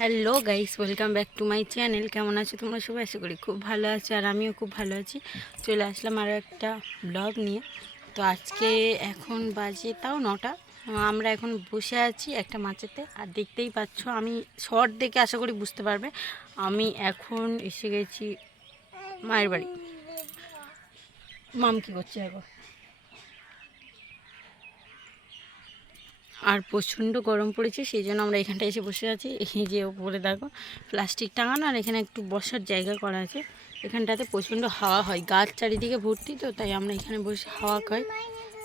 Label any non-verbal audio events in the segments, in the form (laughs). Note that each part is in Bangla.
Hello guys welcome back to my channel কেমন আছো তোমরা সবাই? আশা করি খুব ভালো আছো আর আমিও খুব ভালো আছি। চলে আসলাম আরও একটা ব্লগ নিয়ে। তো আজকে এখন বাজে তাও নটা। আমরা এখন বসে আছি একটা মাছেতে। আর দেখতেই পাচ্ছ, আমি শর্ট দেখে আশা করি বুঝতে পারবে। আমি এখন এসে গেছি মায়ের বাড়ি। মাম কী করছে এখন? আর প্রচণ্ড গরম পড়েছে, সেই জন্য আমরা এখানটায় এসে বসে আছি। এই যে ওপরে দেখো, প্লাস্টিক টাঙানো আর এখানে একটু বসার জায়গা করা আছে। এখানটাতে প্রচণ্ড হাওয়া হয়, গাছ চারিদিকে ভর্তি তো, তাই আমরা এখানে বসে হাওয়া খাই।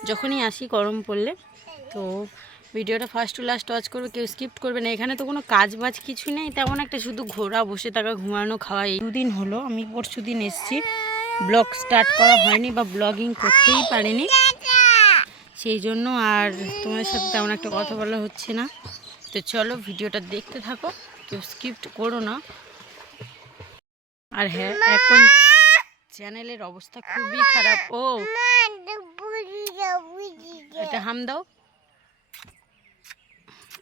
যখনই আসি গরম পড়লে, তো ভিডিওটা ফার্স্ট টু লাস্ট ওয়াচ করবে, কেউ স্কিপ করবে না। এখানে তো কোনো কাজ বাজ কিছু নেই, তেমন একটা শুধু ঘোরা, বসে থাকা, ঘুমানো, খাওয়া, এই দুদিন হলো। আমি পরশু দিন এসেছি। ব্লগ স্টার্ট করা হয়নি বা ব্লগিং করতেই পারিনি। সেই জন্য আর তোমাদের সাথে তেমন একটা কথা বলা হচ্ছে না। তো চলো ভিডিওটা দেখতে থাকো, কেউ স্কিপ্ট করো না। আর হ্যাঁ এখন চ্যানেলের অবস্থা খুবই খারাপ। ও, এটা হাম দাও।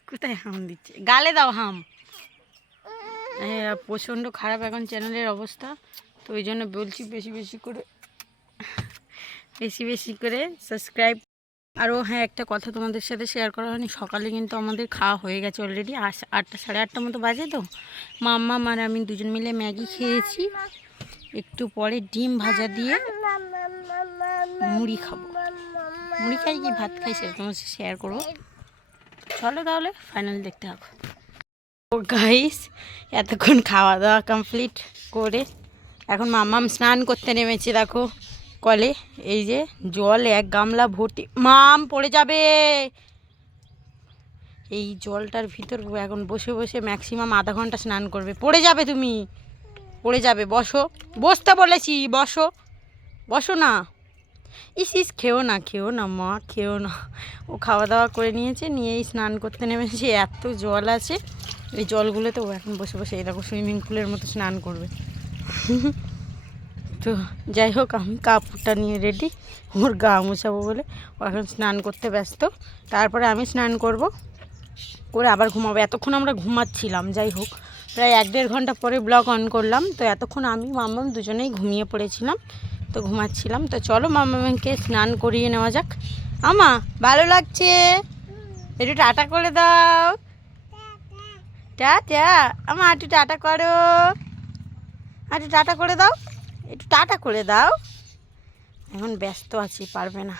কোথায় হাম দিচ্ছে? গালে দাও হাম। হ্যাঁ প্রচণ্ড খারাপ এখন চ্যানেলের অবস্থা। তো ওই জন্য বলছি বেশি বেশি করে, বেশি বেশি করে সাবস্ক্রাইব আরও হ্যাঁ একটা কথা তোমাদের সাথে শেয়ার করা হয়নি। সকালে কিন্তু আমাদের খাওয়া হয়ে গেছে অলরেডি আটটা সাড়ে আটটার মতো বাজে তো। মাম্মা আর আমি দুজন মিলে ম্যাগি খেয়েছি। একটু পরে ডিম ভাজা দিয়ে মুড়ি খাব। মুড়ি খাই কি ভাত খাই সেটা তোমার শেয়ার করব। চলো তাহলে ফাইনাল দেখতে হবে ও গাইস এতক্ষণ খাওয়া দাওয়া কমপ্লিট করে এখন মাম্মাম স্নান করতে নেমেছে, দেখো। কলে, এই যে জল এক গামলা ভর্তি, মাম পড়ে যাবে। এই জলটার ভিতর এখন বসে বসে ম্যাক্সিমাম আধা ঘণ্টা স্নান করবে। পড়ে যাবে তুমি। পড়ে যাবে, বসো। বসতে বলেছি, বসো। বসো না। ইস ইস, খেও না খেও না, মা, খেও না। ও খাওয়া দাওয়া করে নিয়েছে, নিয়েই স্নান করতে নেমেছে। এত জল আছে। এই জলগুলোতে ও এখন বসে বসে এরকম সুইমিং পুলের মতো স্নান করবে। তো যাই হোক, আমি কাপড়টা নিয়ে রেডি ওর গা মোছাবো বলে। ও এখন স্নান করতে ব্যস্ত। তারপরে আমি স্নান করব, করে আবার ঘুমাবো। এতক্ষণ আমরা ঘুমাচ্ছিলাম, যাই হোক। প্রায় এক দেড় ঘণ্টা পরে ব্লগ অন করলাম। তো এতক্ষণ আমি মাম্মাম দুজনেই ঘুমিয়ে পড়েছিলাম। তো ঘুমাচ্ছিলাম। তো চলো মামাকে স্নান করিয়ে নেওয়া যাক। আমা, ভালো লাগছে? একটু টাটা করে দাও। টাটা। আমা, একটু টাটা করো। একটু টাটা করে দাও। একটু টাটা করে দাও। এখন ব্যস্ত আছি, পারবে না।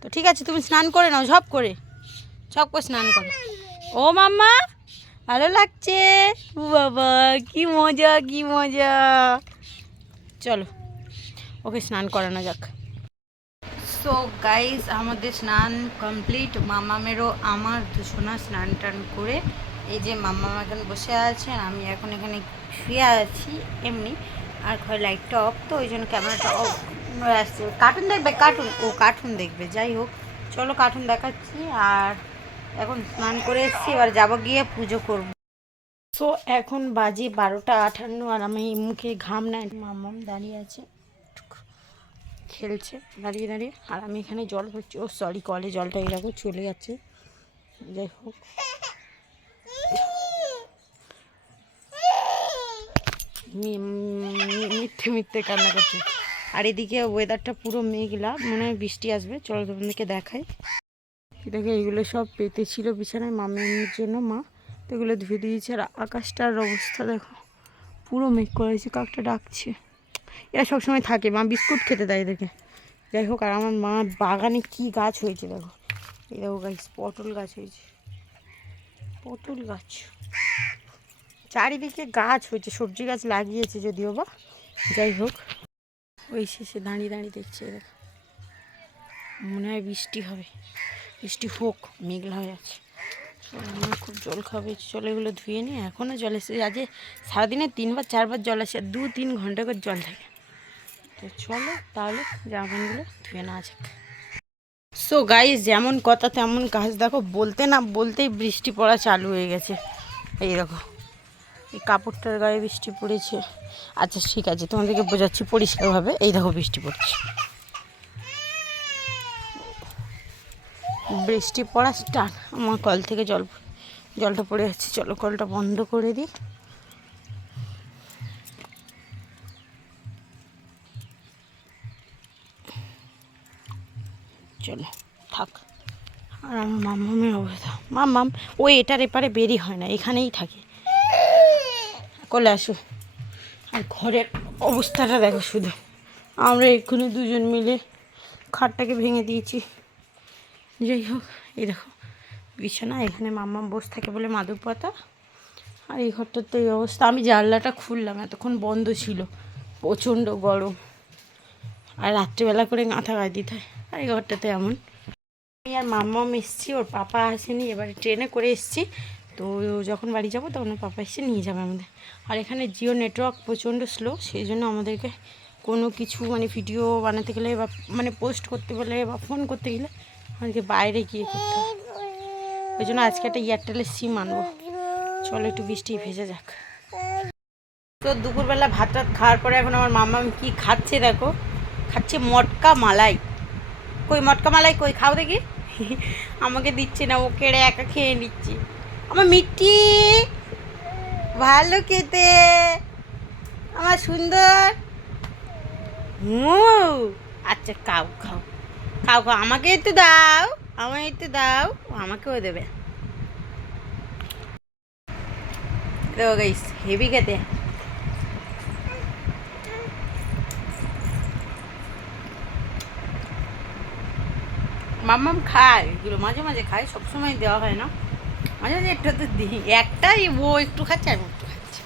তো ঠিক আছে, তুমি স্নান করে নাও, ঝপ করে। ঝপ করে স্নান করো। ও মাম্মা, ভালো লাগছে? বাবা, কি মজা কি মজা। চলো, ওকে স্নান করানো যাক। সো গাইজ আমাদের স্নান কমপ্লিট মামামেরও আমার দুজনা স্নান টান করে এই যে মামা এখন বসে আছেন, আমি এখন এখানে শুয়ে আছি, এমনি। আর ঘরে লাইটটা অফ তো ওই জন্য ক্যামেরাটা অফ কার্টুন দেখবে কার্টুন ও কার্টুন দেখবে, যাই হোক। চলো কার্টুন দেখাচ্ছি, আর এখন স্নান করে এসেছি, এবার যাব গিয়ে পুজো করব। সো এখন বাজে বারোটা আটান্ন আর আমি মুখে ঘাম নাই। মামাম দাঁড়িয়ে আছে খেলছে, দাঁড়িয়ে দাঁড়িয়ে। আর আমি এখানে জল ভরছি। ও সরি কলে জলটা এরকম চলে যাচ্ছে। যাই হোক মি- মি- মিথ্যে মিথ্যে কান্না করছে। আর এদিকে ওয়েদারটা পুরো মেঘলা, মনে হয় বৃষ্টি আসবে। চলো তোমাদেরকে দেখাই। এটাকে এগুলো সব পেতে ছিল বিছানায় মামির জন্য, মা। তো এগুলো ধুয়ে দিয়েছে। আর আকাশটার অবস্থা দেখো, পুরো মেঘ করেছে কাকটা ডাকছে। এরা সবসময় থাকে। মা বিস্কুট খেতে দেয় এদেরকে। যাই হোক, আর আমার মা বাগানে কি গাছ হয়েছে দেখো। এই দেখো গাছ পটল গাছ হয়েছে। পটল গাছ। চারিদিকে গাছ হয়েছে, সবজি গাছ লাগিয়েছে যদিও বা। যাই হোক, ওই শেষে দাঁড়িয়ে দাঁড়িয়ে দেখছে দেখো মনে হয় বৃষ্টি হবে। বৃষ্টি হোক, মেঘলা হয়ে আছে। খুব জল খাবে। চলো এগুলো ধুয়ে নিয়ে এখনও জল এসে আজকে সারাদিনে তিনবার, চারবার জল আসে দু তিন ঘণ্টা করে জল থাকে। তো চলো তাহলে জামা প্যান্টগুলো ধুয়ে নেওয়া যাক। সো গাইজ যেমন কথা তেমন কাজ। দেখো, বলতে না বলতেই বৃষ্টি পড়া চালু হয়ে গেছে। এই দেখো। এই কাপড়টার গায়ে বৃষ্টি পড়েছে। আচ্ছা ঠিক আছে, তোমাদেরকে বোঝাচ্ছি পরিষ্কারভাবে। এই দেখো বৃষ্টি পড়ছে। বৃষ্টি পড়া স্টার্ট আমার কল থেকে জল, জলটা পড়ে যাচ্ছে। চলো কলটা বন্ধ করে দিই। চলো, থাক। আর আমার মাম্মামের অবস্থা। মাম্মাম, ওই এটার এপারে বেরি হয় না, এখানেই থাকে। কোলে আসো। আর ঘরের অবস্থাটা দেখো শুধু। আমরা এক্ষুনি দুজন মিলে খাটটাকে ভেঙে দিয়েছি। যাই হোক, এই দেখো, বিছানা, এখানে মাম্মা বসে থাকে বলে মাদুর পাতা। আর এই ঘরটার তো এই অবস্থা। আমি জানলাটা খুললাম, এতক্ষণ বন্ধ ছিল, প্রচণ্ড গরম। আর রাত্রিবেলা করে গাঁথা গায়ে দিতে হয়। আর এই ঘরটাতে এমন। আমি আর মাম্মাম এসেছি, ওর পাপা আসেনি, এবারে ট্রেনে করে এসেছি। তো যখন বাড়ি যাব তখন পাপা এসে নিয়ে যাবে আমাদের। আর এখানে জিও নেটওয়ার্ক প্রচণ্ড স্লো সেই জন্য আমাদেরকে কোনো কিছু মানে ভিডিও বানাতে গেলে বা মানে পোস্ট করতে গেলে বা ফোন করতে গেলে আমাদেরকে বাইরে গিয়ে করতে হয়। ওই জন্য আজকে একটা এয়ারটেলের সিম আনব। চলো একটু বৃষ্টি ভেজে যাক। তো দুপুরবেলা ভাত টাত খাওয়ার পরে এখন আমার মামা কি খাচ্ছে দেখো? খাচ্ছে মটকা মালাই। কই মটকা মালাই কই? খাও দেখি। (laughs) আমাকে দিচ্ছে না, ও কেড়ে একা খেয়ে নিচ্ছি। আমার মিষ্টি ভালো খেতে। আমার সুন্দর। আচ্ছা খাও খাও। খাও খাও, আমাকে একটু দাও আমাকে একটু দাও আমাকেও দেবে। হেভি খেতে। মাম্মাম খায়, এগুলো মাঝে মাঝে খায়, সবসময় দেওয়া হয় না। মাঝে একটু তো দিই, একটাই, ও একটু খাচ্ছে, আমি একটু খাচ্ছি।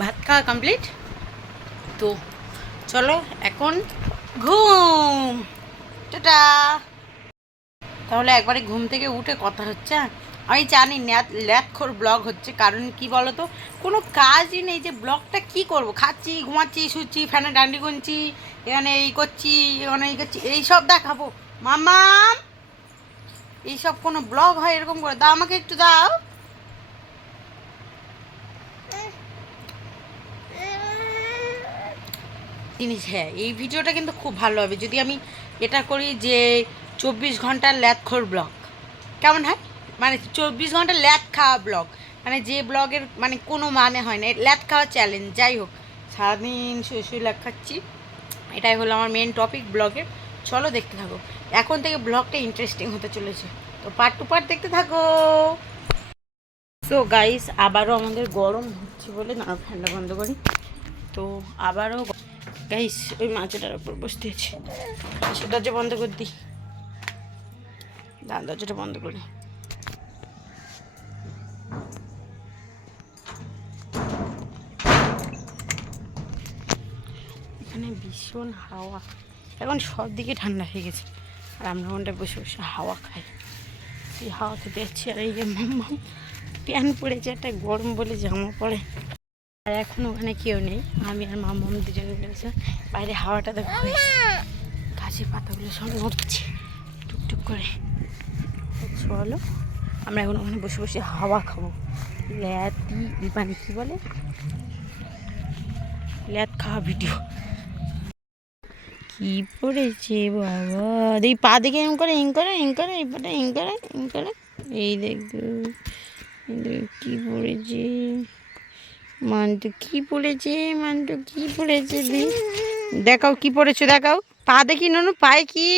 ভাত খাওয়া কমপ্লিট তো চলো, এখন ঘুম। টাটা। তাহলে একবারে ঘুম থেকে উঠে কথা হচ্ছে হ্যাঁ? আমি জানি ল্যাথ ল্যাথখোর ব্লগ হচ্ছে, কারণ কি বলো তো কোনো কাজই নেই যে ব্লগটা কি করব? খাচ্ছি, ঘুমাচ্ছি, শুচ্ছি, ফ্যানে ডান্ডি গুনছি, এখানে এই করছি, এখানে এই করছি, এইসব দেখাবো। মামাম এইসব কোনো ব্লগ হয় এরকম করে? দাও আমাকে একটু দাও। জিনিস হ্যাঁ এই ভিডিওটা কিন্তু খুব ভালো হবে। যদি আমি এটা করি যে চব্বিশ ঘণ্টার ল্যাথখোর ব্লগ। কেমন হয়? মানে চব্বিশ ঘণ্টা ল্যাথ খাওয়া ব্লগ। মানে যে ব্লগের মানে কোনো মানে হয় না। ল্যাথ খাওয়া চ্যালেঞ্জ যাই হোক। সারাদিন শুয়ে শুয়ে ল্যাথ খাচ্ছি। এটাই হলো আমার মেন টপিক ব্লগের। চলো দেখতে থাকো। এখন থেকে ব্লগটা ইন্টারেস্টিং হতে চলেছে। তো পার্ট টু পার্ট দেখতে থাকো। তো গাইস আবারও আমাদের গরম হচ্ছে বলে না, ঠান্ডা বন্ধ করি। তো আবারও গাইস ওই মাছটার উপর বসতে আছে দরজা বন্ধ করে দিই। দাঁড়া, দরজাটা বন্ধ করি। এখানে ভীষণ হাওয়া। এখন সব দিকে ঠান্ডা হয়ে গেছে। আর আমরা ওখানটায় বসে বসে হাওয়া খাই। এই হাওয়া খেতে যাচ্ছি আর এই যে মাম্মা প্যান পড়েছে একটা গরম বলে জামা পরে। আর এখন ওখানে কেউ নেই আমি আর মাম্মাম দুজন বেরোছে বাইরে হাওয়াটা দেখো গাছের পাতাগুলো সব নড়ছে টুকটুক করে। চলো আমরা এখন ওখানে বসে বসে হাওয়া খাব। ল্যাতি মানে কী বলে? ল্যাত খাওয়া ভিডিও কি পড়েছে বাবা? দেখ পা দেখে এম করে ইং করে ইং করে এই পাটা ইং করে ইং করে। এই দেখো কি পড়েছে। মানটু কি পড়েছে মানটু কি পড়েছে দেখাও কি পড়েছো দেখাও। পা দেখি ননু পায়ে কি?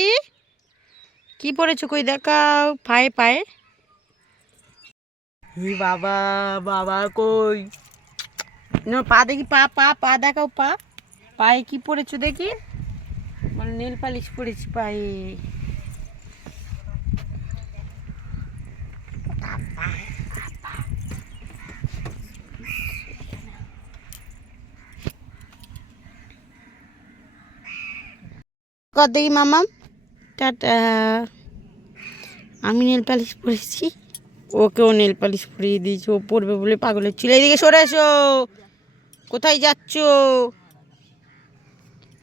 কি পড়েছো কই দেখাও। পায়ে পায়ে। বাবা বাবা কই? না পা দেখি পা পা পা দেখাও পা। পায়ে কি পড়েছো দেখি। নেল পালিশ পড়েছি পায়ে কর দেখি মামাম টাটা। আমি নেল পালিশ পরেছি। ওকেও নেল পালিশ পরিয়ে দিয়েছি, ও পড়বে বলে পাগলের ছিল এইদিকে সরে এসো। কোথায় যাচ্ছ?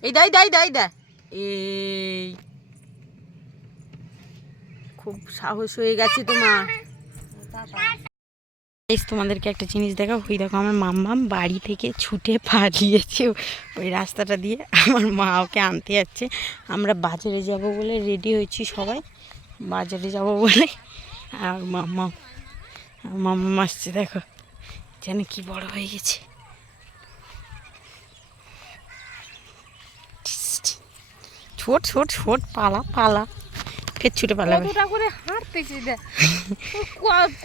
এই দাই দাই দাই দা এই, খুব সাহস হয়ে গেছে তোমার। তোমাদেরকে একটা জিনিস দেখাও। ওই দেখো, আমার মাম্মাম বাড়ি থেকে ছুটে পালিয়েছে ওই রাস্তাটা দিয়ে। আমার মা ওকে আনতে যাচ্ছে। আমরা বাজারে যাব বলে রেডি হয়েছি সবাই। বাজারে যাব বলে আর মাম্মা মাম্মা আসছে, দেখো। যেন কি বড় হয়ে গেছে। ছোট ছোট ছোট পালা পালা। ফের ছুটে পালাবে। কতটা করে হাঁটতেছি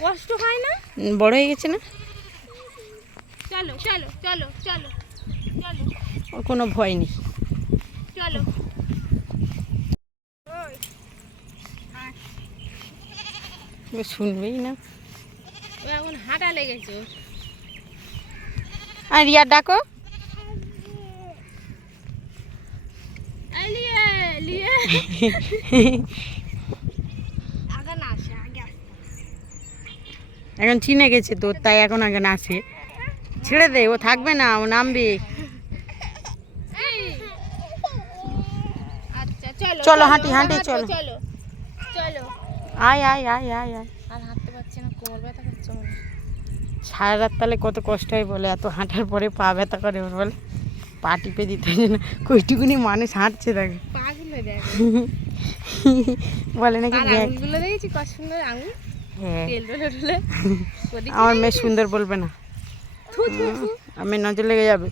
কষ্ট হয় না? বড় হয়ে গেছে না? চলো চলো চলো চলো চলো। ওর কোনো ভয় নেই। চলো। ও শুনবেই না। এখন হাঁটা লেগেছে ওর। আর রিয়া ডাকো। এই আসে আসে এখন চিনে গেছে তো তাই এখন আগে নাচে ছেড়ে দে ও থাকবে না ও নামবে। আচ্ছা চলো হাঁটি, হাঁটি, চলো। চলো আয় আয় আয় আয় আয়। আর হাঁটতে পারছি না কোমর ব্যথা করছে সারা রাত তাহলে কত কষ্ট হয় বলে এত হাঁটার পরে পা ব্যথা করে ওর বলে। পা টিপে দিতে না কইটুকুনি মানুষ হাঁটছে তাকে (laughs) বলে নাকি আঙুলগুলো দেখেছি? কত সুন্দর আঙুল। হ্যাঁ। আমার মেয়ে সুন্দর বলবে না। আমি নজর লেগে যাবে।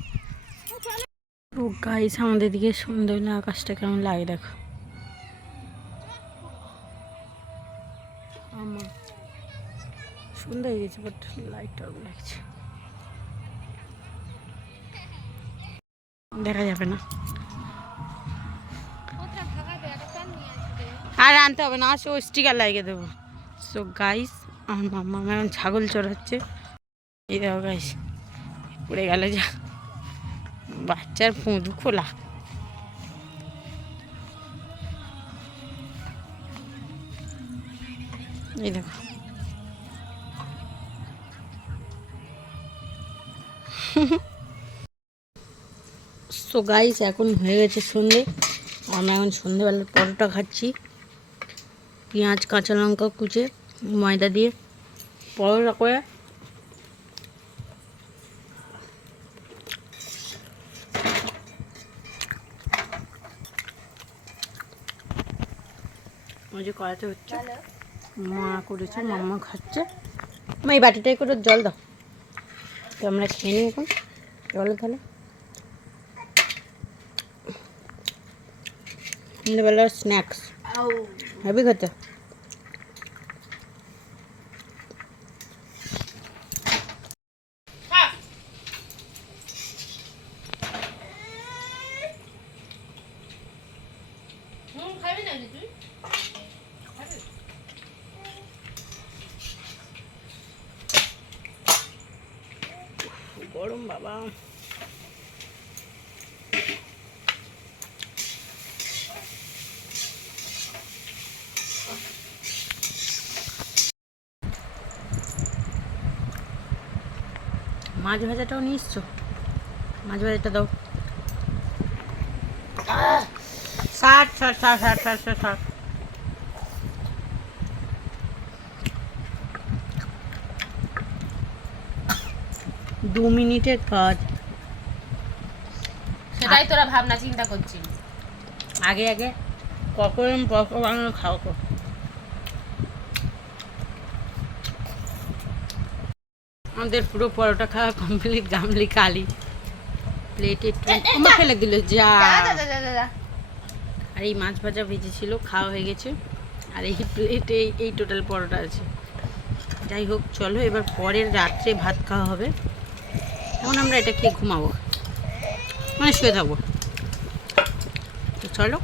ও গাইস আমাদের দিকে সুন্দর না আকাশটা কেমন লাগে দেখো। আমার সুন্দর হয়ে গেছে বাট লাইটটা লাগছে। দেখা যাবে না। আর আনতে হবে, না আসো স্টিকার লাগিয়ে দেবো। সো গাইস আমার মাম্মা এখন ছাগল চড়াচ্ছে। এই দেখো গাইস পড়ে গেল যা। বাচ্চার পুঁদু খোলা। এই দেখো। সো গাইস এখন হয়ে গেছে সন্ধে। আমি এখন সন্ধেবেলার পরোটা খাচ্ছি। পেঁয়াজ কাঁচা লঙ্কা কুচে ময়দা দিয়ে পরোটা করে ওই যে কড়াতে হচ্ছে। মা করেছে মাম্মা খাচ্ছে। মা এই বাটিটাই করে জল দাও। তো আমরা খেয়ে নিই এখন। চলো তাহলে সন্ধ্যেবেলার স্ন্যাক্স হ্যাভি খেতে হুম, খাবি নাকি তুই? গরম বাবা মাছ ভাজাটাও নিয়ে এসছো? মাছ ভাজাটা দাও। ষাট ষাট ষাট ষাট ষাট ষাট ষাট দু মিনিটের কাজ। সেটাই তোরা ভাবনা চিন্তা করছিস। আগে আগে কখন পকো বানানো খাও আমাদের পুরো পরোটা খাওয়া কমপ্লিট গামলি কালি প্লেটে আমার ফেলে দিল যা। আর এই মাছ ভাজা ভেজেছিল খাওয়া হয়ে গেছে। আর এই প্লেটে এই টোটাল পরোটা আছে। যাই হোক চলো এবার পরের রাত্রে ভাত খাওয়া হবে। এখন আমরা এটা খেয়ে ঘুমাবো। মানে শুয়ে থাকব। তো চলো।